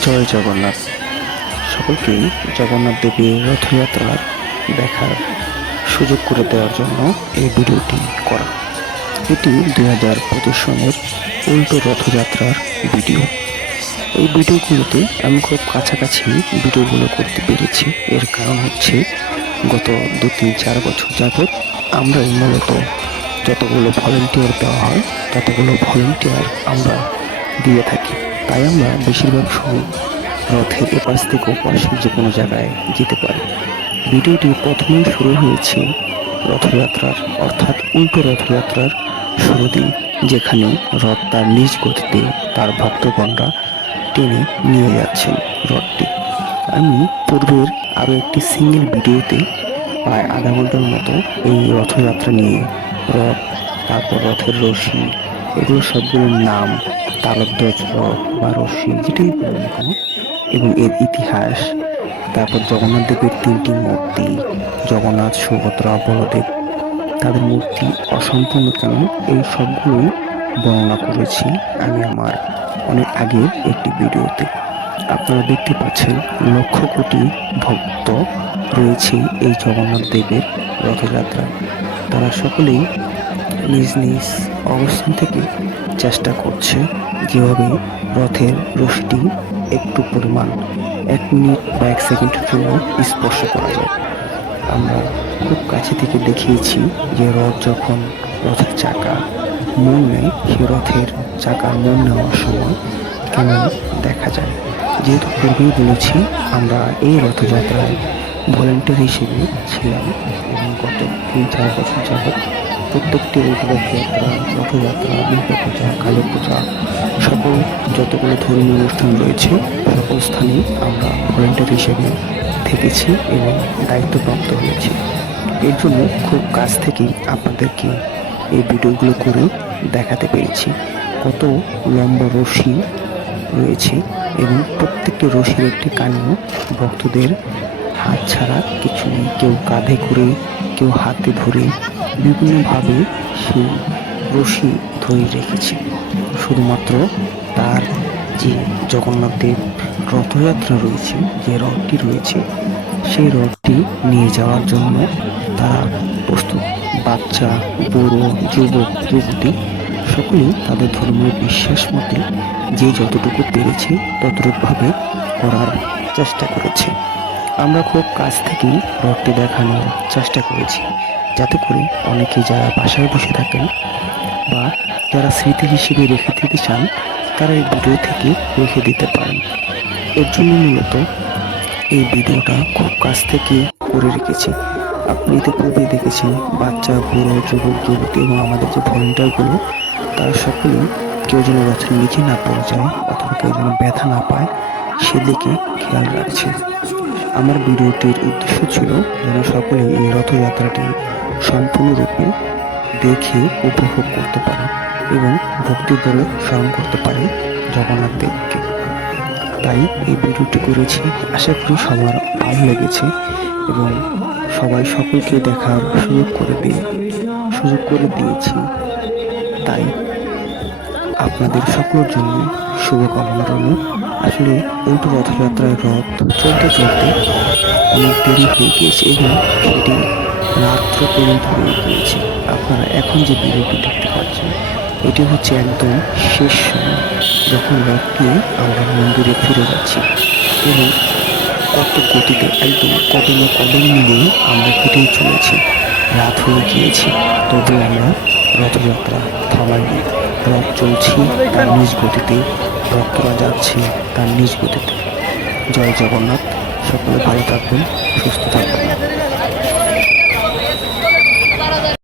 জয় জগন্নাথ। সকলকেই জগন্নাথ দেবের রথযাত্রার দেখার সুযোগ করে দেওয়ার জন্য এই ভিডিওটি করা। এটি 2025 সনের উল্টো রথযাত্রার ভিডিও। এই ভিডিওগুলোতে আমি খুব কাছাকাছি ভিডিওগুলো করতে পেরেছি। এর কারণ হচ্ছে গত 2-3-4 বছর যাবৎ আমরা মূলত যতগুলো ভলেন্টিয়ার দেওয়া হয় ততগুলো ভলেন্টিয়ার আমরা দিয়ে থাকি। তাই আমরা বেশিরভাগ সময় রথের এপাশ থেকে ওপাশ যে কোনো জায়গায় যেতে পারি। ভিডিওটি প্রথমেই শুরু হয়েছে রথযাত্রার অর্থাৎ উল্টো রথযাত্রার শুরু দিন, যেখানে রথ তার নিজ গতিতে তার ভক্তগণরা টেনে নিয়ে যাচ্ছেন রথটি। আমি পূর্বের আরও একটি সিঙ্গেল ভিডিওতে প্রায় আধা ঘন্টার মতো এই রথযাত্রা নিয়ে রথ, তারপর রথের রশি, এগুলো সবগুলোর নাম, তালধ্বজ রথ বা রশি যেটাই বলুন না কেন, এবং এর ইতিহাস, তারপর জগন্নাথ দেবের 3টি মূর্তি, জগন্নাথ, সুভদ্রা, বলদেব, তাদের মূর্তি অসম্পূর্ণ কেন, এই সবগুলোই বর্ণনা করেছি আমি আমার অনেক আগের একটি ভিডিওতে। আপনারা দেখতে পাচ্ছেন লক্ষ কোটি ভক্ত রয়েছে এই জগন্নাথ দেবের রথযাত্রায়। তারা সকলেই নিজ নিজ অবস্থান থেকে চেষ্টা করছে যেভাবে রথের রশিটি একটু পরিমাণ 1 মিনিট বা 1 সেকেন্ডের জন্য স্পর্শ করা যায়। আমরা খুব কাছে থেকে দেখিয়েছি যে রথ যখন রথের চাকা মোড় নেয়, সে রথের চাকার মোড় নেওয়ার সময় কেমন দেখা যায়। যেহেতু পূর্বেই বলেছি আমরা এই রথযাত্রায় ভলেন্টিয়ার হিসেবে ছিলাম এবং গত 3-4 বছর যাবৎ প্রত্যেকটি রথযাত্রা, দুর্গাপূজা, কালী পূজা, সকল যতগুলো ধর্মীয় অনুষ্ঠান রয়েছে সকল স্থানেই আমরা ভলেন্টিয়ার হিসেবে থেকেছি এবং দায়িত্বপ্রাপ্ত হয়েছি। এর জন্য খুব কাছ থেকেই আপনাদেরকে এই ভিডিওগুলো করে দেখাতে পেরেছি কত লম্বা রশি রয়েছে এবং প্রত্যেকটি রশির একটি কানেও ভক্তদের হাত ছাড়া কিছু নেই। কেউ কাঁধে করে, কেউ হাতে ধরে বিভিন্নভাবে সেই রশি ধরে রেখেছে। শুধুমাত্র তার যে জগন্নাথ দেব রথযাত্রা রয়েছে, যে রথটি রয়েছে, সেই রথটি নিয়ে যাওয়ার জন্য তারা প্রস্তুত। বাচ্চা, বুড়ো, যুবক, যুবতী সকলেই তাদের ধর্মীয় বিশ্বাস মতে যে যতটুকু পেরেছে ততটুকুভাবে করার চেষ্টা করেছে। আমরা খুব কাছ থেকেই রথটি দেখানোর চেষ্টা করেছি, যাতে করে অনেকে যারা বাসায় বসে থাকেন বা যারা স্মৃতি হিসেবে রেখে দিতে চান তারা এই ভিডিও থেকে রেখে দিতে পারেন। এর জন্য মূলত এই ভিডিওটা খুব কাছ থেকে করে রেখেছি। আপনি ইতিপূর্বে দেখেছেন বাচ্চা, বুড়ো, যুবক, যুবতী এবং আমাদের যে ভলেন্টিয়ারগুলো তারা সকলেই কেউ যেন রথের নিচে না পড়ে যায় অথবা কেউ যেন ব্যথা না পায় সেদিকে খেয়াল রাখছে। আমার ভিডিওটির উদ্দেশ্য ছিল যেন সকলে এই রথযাত্রাটি সম্পূর্ণরূপে দেখে উপভোগ করতে পারে এবং ভক্তি করে স্মরণ করতে পারে জগন্নাথ দেবকে। তাই এই ভিডিওটি করেছি। আশা করি সবার ভালো লেগেছে এবং সবাই সকলকে দেখার সুযোগ করে দিয়েছি। তাই আপনাদের সকলের জন্য শুভকামনা রইল। আসলে উল্টো রথযাত্রায় রথ চলতে চলতে অনেক দেরি হয়ে গিয়েছে এবং সেটি রাত্র পর্যন্ত হয়ে গিয়েছে। আপনারা এখন যে ভিডিওটি দেখতে পাচ্ছেন এটি হচ্ছে একদম শেষ সময়, যখন রথ নিয়ে আমরা মন্দিরে ফিরে যাচ্ছি এবং কত গতিতে একদম কদমে কদম মিলিয়ে আমরা হেঁটেই চলেছি। রাত হয়ে গিয়েছে, তবু আমরা রথযাত্রা থামাইনি। রথ চলছি তার নিজ গতিতে, ভক্তরা যাচ্ছে তার নিজ গতিতে। জয় জগন্নাথ। সকলে ভালো থাকবেন, সুস্থ থাকবেন।